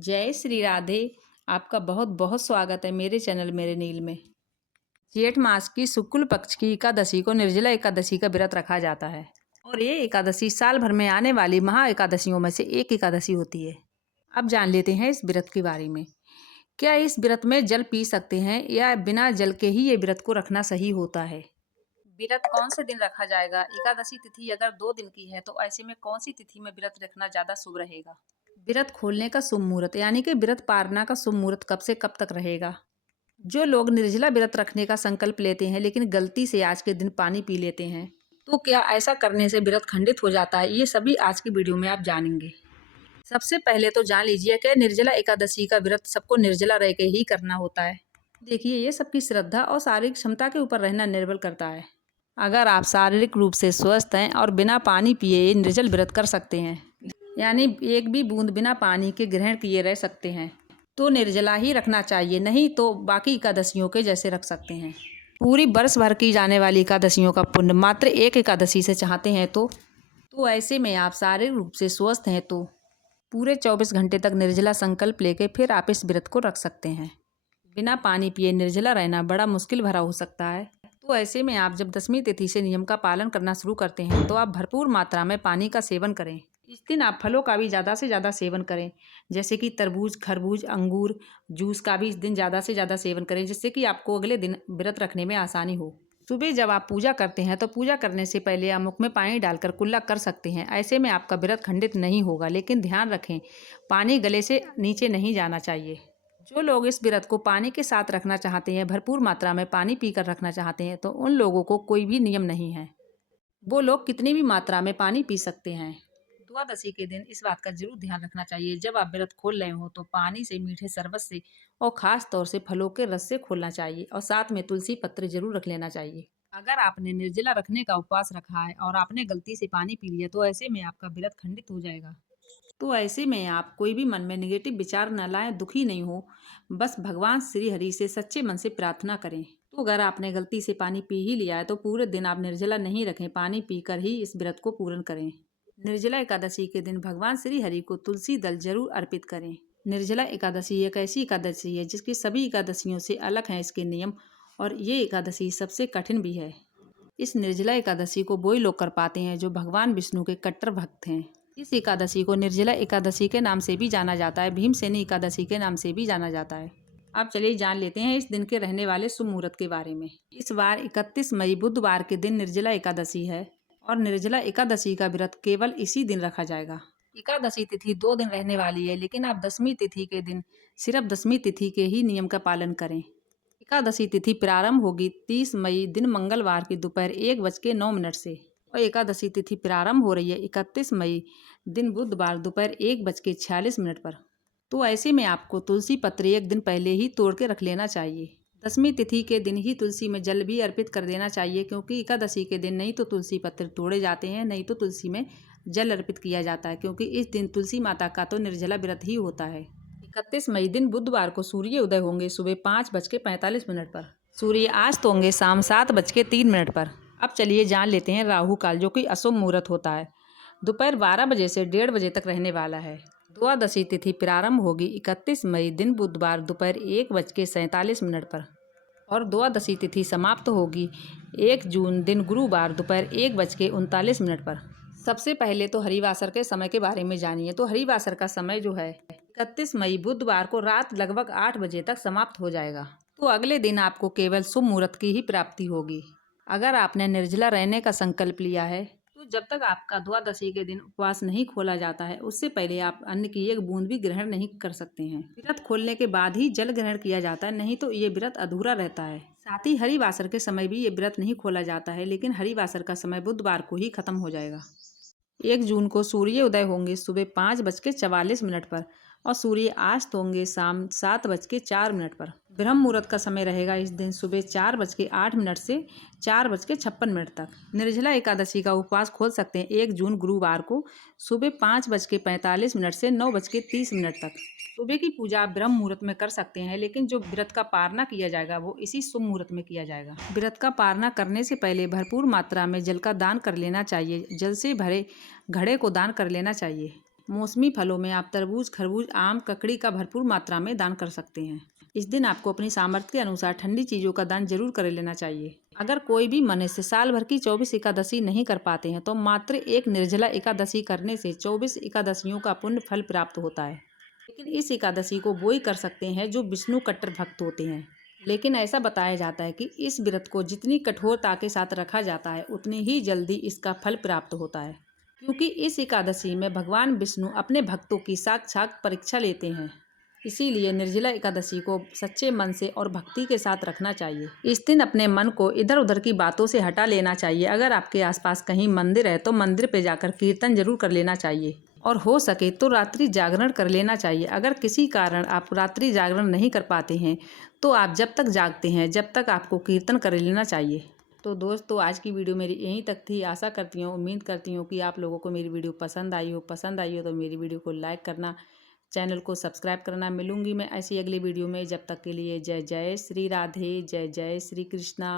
जय श्री राधे। आपका बहुत बहुत स्वागत है मेरे चैनल मेरे नील में। जेठ मास की शुक्ल पक्ष की एकादशी को निर्जला एकादशी का व्रत रखा जाता है और ये एकादशी साल भर में आने वाली महा एकादशियों में से एक एकादशी होती है। अब जान लेते हैं इस व्रत के बारे में। क्या इस व्रत में जल पी सकते हैं या बिना जल के ही ये व्रत को रखना सही होता है? व्रत कौन से दिन रखा जाएगा? एकादशी तिथि अगर 2 दिन की है तो ऐसे में कौन सी तिथि में व्रत रखना ज़्यादा शुभ रहेगा? व्रत खोलने का शुभ मुहूर्त यानी कि व्रत पारना का शुभ मुहूर्त कब से कब तक रहेगा? जो लोग निर्जला व्रत रखने का संकल्प लेते हैं लेकिन गलती से आज के दिन पानी पी लेते हैं, तो क्या ऐसा करने से व्रत खंडित हो जाता है? ये सभी आज की वीडियो में आप जानेंगे। सबसे पहले तो जान लीजिए कि निर्जला एकादशी का व्रत सबको निर्जला रह के ही करना होता है। देखिए, ये सबकी श्रद्धा और शारीरिक क्षमता के ऊपर रहना निर्भर करता है। अगर आप शारीरिक रूप से स्वस्थ हैं और बिना पानी पिए ये निर्जल व्रत कर सकते हैं, यानी एक भी बूंद बिना पानी के ग्रहण किए रह सकते हैं, तो निर्जला ही रखना चाहिए, नहीं तो बाकी एकादशियों के जैसे रख सकते हैं। पूरी वर्ष भर की जाने वाली एकादशियों का पुण्य मात्र एक एकादशी से चाहते हैं तो ऐसे में आप शारीरिक रूप से स्वस्थ हैं तो पूरे 24 घंटे तक निर्जला संकल्प लेके फिर आप इस व्रत को रख सकते हैं। बिना पानी पिए निर्जला रहना बड़ा मुश्किल भरा हो सकता है, तो ऐसे में आप जब 10वीं तिथि से नियम का पालन करना शुरू करते हैं तो आप भरपूर मात्रा में पानी का सेवन करें। इस दिन आप फलों का भी ज़्यादा से ज़्यादा सेवन करें, जैसे कि तरबूज, खरबूज, अंगूर, जूस का भी इस दिन ज़्यादा से ज़्यादा सेवन करें, जिससे कि आपको अगले दिन व्रत रखने में आसानी हो। सुबह जब आप पूजा करते हैं तो पूजा करने से पहले आप मुख में पानी डालकर कुल्ला कर सकते हैं। ऐसे में आपका व्रत खंडित नहीं होगा, लेकिन ध्यान रखें पानी गले से नीचे नहीं जाना चाहिए। जो लोग इस व्रत को पानी के साथ रखना चाहते हैं, भरपूर मात्रा में पानी पीकर रखना चाहते हैं, तो उन लोगों को कोई भी नियम नहीं है। वो लोग कितनी भी मात्रा में पानी पी सकते हैं। द्वादशी के दिन इस बात का जरूर ध्यान रखना चाहिए, जब आप व्रत खोल रहे हो तो पानी से, मीठे शरबत से और खास तौर से फलों के रस से खोलना चाहिए और साथ में तुलसी पत्र जरूर रख लेना चाहिए। अगर आपने निर्जला रखने का उपवास रखा है और आपने गलती से पानी पी लिया तो ऐसे में आपका व्रत खंडित हो जाएगा। तो ऐसे में आप कोई भी मन में नेगेटिव विचार न लाएं, दुखी नहीं हो, बस भगवान श्री हरि से सच्चे मन से प्रार्थना करें। तो अगर आपने गलती से पानी पी ही लिया है तो पूरे दिन आप निर्जला नहीं रखें, पानी पीकर ही इस व्रत को पूर्ण करें। निर्जला एकादशी के दिन भगवान श्री हरि को तुलसी दल जरूर अर्पित करें। निर्जला एकादशी एक ऐसी एकादशी है जिसकी सभी एकादशियों से अलग हैं इसके नियम, और ये एकादशी सबसे कठिन भी है। इस निर्जला एकादशी को वही लोग कर पाते हैं जो भगवान विष्णु के कट्टर भक्त हैं। इस एकादशी को निर्जला एकादशी के नाम से भी जाना जाता है, भीमसेनी एकादशी के नाम से भी जाना जाता है। अब चलिए जान लेते हैं इस दिन के रहने वाले शुभ मुहूर्त के बारे में। इस बार 31 मई बुधवार के दिन निर्जला एकादशी है और निर्जला एकादशी का व्रत केवल इसी दिन रखा जाएगा। एकादशी तिथि 2 दिन रहने वाली है, लेकिन आप 10वीं तिथि के दिन सिर्फ 10वीं तिथि के ही नियम का पालन करें। एकादशी तिथि प्रारंभ होगी 30 मई दिन मंगलवार की दोपहर 1:09 से और एकादशी तिथि प्रारंभ हो रही है 31 मई दिन बुधवार दोपहर 1:46 पर। तो ऐसे में आपको तुलसी पत्र एक दिन पहले ही तोड़ के रख लेना चाहिए। 10वीं तिथि के दिन ही तुलसी में जल भी अर्पित कर देना चाहिए, क्योंकि एकादशी के दिन नहीं तो तुलसी पत्र तोड़े जाते हैं, नहीं तो तुलसी में जल अर्पित किया जाता है, क्योंकि इस दिन तुलसी माता का तो निर्जला व्रत ही होता है। 31 मई दिन बुधवार को सूर्य उदय होंगे सुबह 5:45 पर। सूर्य अस्त होंगे शाम 7:03 पर। अब चलिए जान लेते हैं राहु काल, जो कि अशुभ मुहूर्त होता है, दोपहर 12 बजे से 1:30 बजे तक रहने वाला है। द्वादशी तिथि प्रारंभ होगी 31 मई दिन बुधवार दोपहर 1:47 पर और द्वादशी तिथि समाप्त होगी 1 जून दिन गुरुवार दोपहर 1:39 पर। सबसे पहले तो हरिवासर के समय के बारे में जानिए। तो हरिवासर का समय जो है 31 मई बुधवार को रात लगभग 8 बजे तक समाप्त हो जाएगा। तो अगले दिन आपको केवल शुभ मुहूर्त की ही प्राप्ति होगी। अगर आपने निर्जला रहने का संकल्प लिया है तो जब तक आपका द्वादशी के दिन उपवास नहीं खोला जाता है, उससे पहले आप अन्न की एक बूंद भी ग्रहण नहीं कर सकते हैं। व्रत खोलने के बाद ही जल ग्रहण किया जाता है, नहीं तो ये व्रत अधूरा रहता है। साथ ही हरिवासर के समय भी ये व्रत नहीं खोला जाता है, लेकिन हरिवासर का समय बुधवार को ही खत्म हो जाएगा। 1 जून को सूर्य उदय होंगे सुबह 5:44 पर और सूर्य अस्त होंगे शाम 7:04 पर। ब्रह्म मुहूर्त का समय रहेगा इस दिन सुबह 4:08 से 4:56 तक। निर्जला एकादशी का उपवास खोल सकते हैं 1 जून गुरुवार को सुबह 5:45 से 9:30 तक। सुबह की पूजा आप ब्रह्म मुहूर्त में कर सकते हैं, लेकिन जो व्रत का पारना किया जाएगा वो इसी शुभ मुहूर्त में किया जाएगा। व्रत का पारना करने से पहले भरपूर मात्रा में जल का दान कर लेना चाहिए। जल से भरे घड़े को दान कर लेना चाहिए। मौसमी फलों में आप तरबूज, खरबूज, आम, ककड़ी का भरपूर मात्रा में दान कर सकते हैं। इस दिन आपको अपनी सामर्थ्य के अनुसार ठंडी चीज़ों का दान जरूर कर लेना चाहिए। अगर कोई भी मनुष्य साल भर की 24 एकादशी नहीं कर पाते हैं तो मात्र एक निर्जला एकादशी करने से 24 एकादशियों का पुण्य फल प्राप्त होता है। लेकिन इस एकादशी को वही कर सकते हैं जो विष्णु कट्टर भक्त होते हैं। लेकिन ऐसा बताया जाता है कि इस व्रत को जितनी कठोरता के साथ रखा जाता है उतनी ही जल्दी इसका फल प्राप्त होता है, क्योंकि इस एकादशी में भगवान विष्णु अपने भक्तों की साक्षात परीक्षा लेते हैं। इसीलिए निर्जला एकादशी को सच्चे मन से और भक्ति के साथ रखना चाहिए। इस दिन अपने मन को इधर उधर की बातों से हटा लेना चाहिए। अगर आपके आसपास कहीं मंदिर है तो मंदिर पे जाकर कीर्तन जरूर कर लेना चाहिए और हो सके तो रात्रि जागरण कर लेना चाहिए। अगर किसी कारण आप रात्रि जागरण नहीं कर पाते हैं तो आप जब तक जागते हैं जब तक आपको कीर्तन कर लेना चाहिए। तो दोस्तों, आज की वीडियो मेरी यहीं तक थी। आशा करती हूँ, उम्मीद करती हूँ कि आप लोगों को मेरी वीडियो पसंद आई हो। पसंद आई हो तो मेरी वीडियो को लाइक करना, चैनल को सब्सक्राइब करना। मिलूंगी मैं ऐसी अगली वीडियो में। जब तक के लिए जय जय श्री राधे, जय जय श्री कृष्णा।